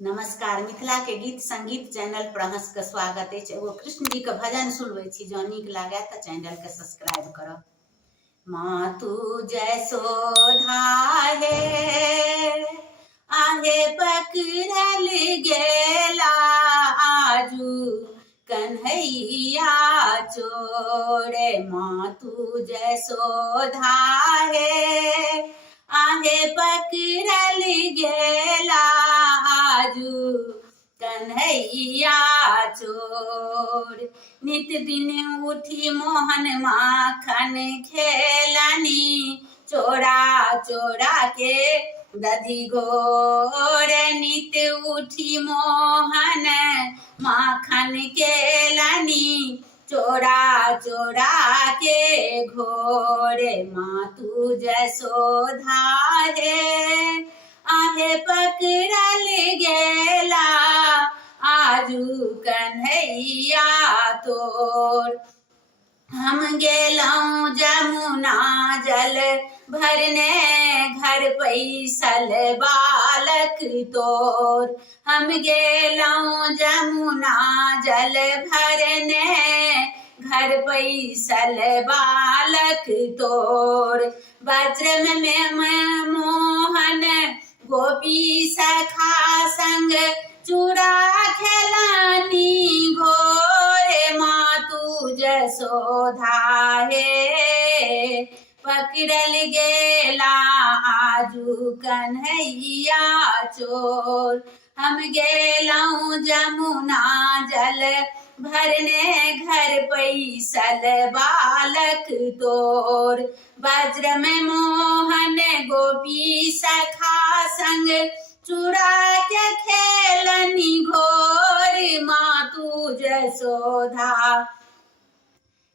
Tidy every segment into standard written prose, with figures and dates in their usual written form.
नमस्कार। मिथिला के गीत संगीत चैनल पर अहाँ सबके स्वागत है। एगो कृष्ण जी के भजन सुनबै छी, जँ नीक लागे तो चैनल के सब्सक्राइब करब। माँ तू जसोधा हे आहे पकड़ल गेला आजू कन्हैया चोरे। माँ तू जसोधा हे आहे पकड़ल गेला आजू कन्हैया चोर। नित दिन उठी मोहन माखन खेलनी, चोरा चोरा के दधी घोर। नित उठी मोहन माखन खेलनी, चोरा चोरा के घोरे। माँ तू जसोधा हे आहे पकड़ल गेला आजू कन्हैया तोर। हम गेलौं जमुना जल भरने, घर पैसल बालक तोर। हम गेलौं जमुना जल भरने, घर पैसल बालक तोर। वज्र में मोहन गोपी सखा संग चूड़ा खेलानी घोरे। माँ तू जसोधा हे पकड़ल गेला आजू कन्हैया चोर। हम गेलौं जमुना जल भरने, घर पैसल बालक तोर। वज्र में मोहन गोपी सखा संग चूड़ा के खेलनी घोर। माँ तू जसोधा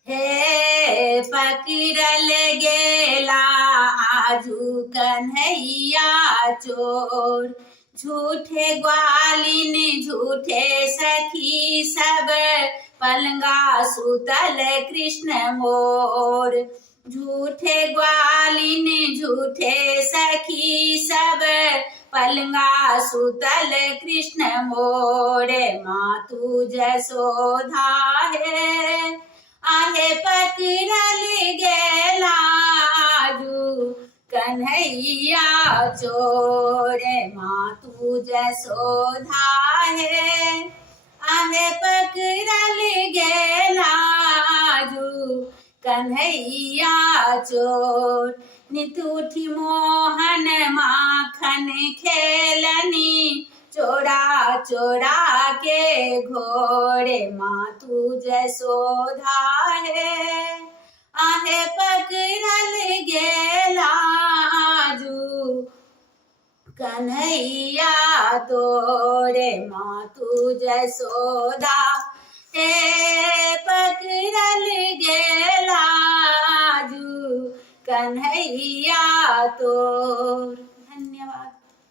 हे पकड़ल गेला आजू कन्हैया चोर। झूठे ग्वालिन झूठे सखी सब पलंगा सुतल कृष्ण मोर। झूठे ग्वालिन झूठे सखी सब पलंगा सुतल कृष्ण मोरे। माँ तू जसोधा हे आहे पकड़ल गेला आजू कन्हैया चोरे। माँ तू जसोधा हे आहे पकड़ल गेला आजू कन्हैया चोर। नित उठी मोहन माखन खेलनी, चोरा चोरा के घोरे। माँ तू जसोधा हे आहे पकड़ल गेला आजू कन्हैया तोरे। माँ तू जसोधा हे पकड़ल गेला आजू कन्हैया तोर।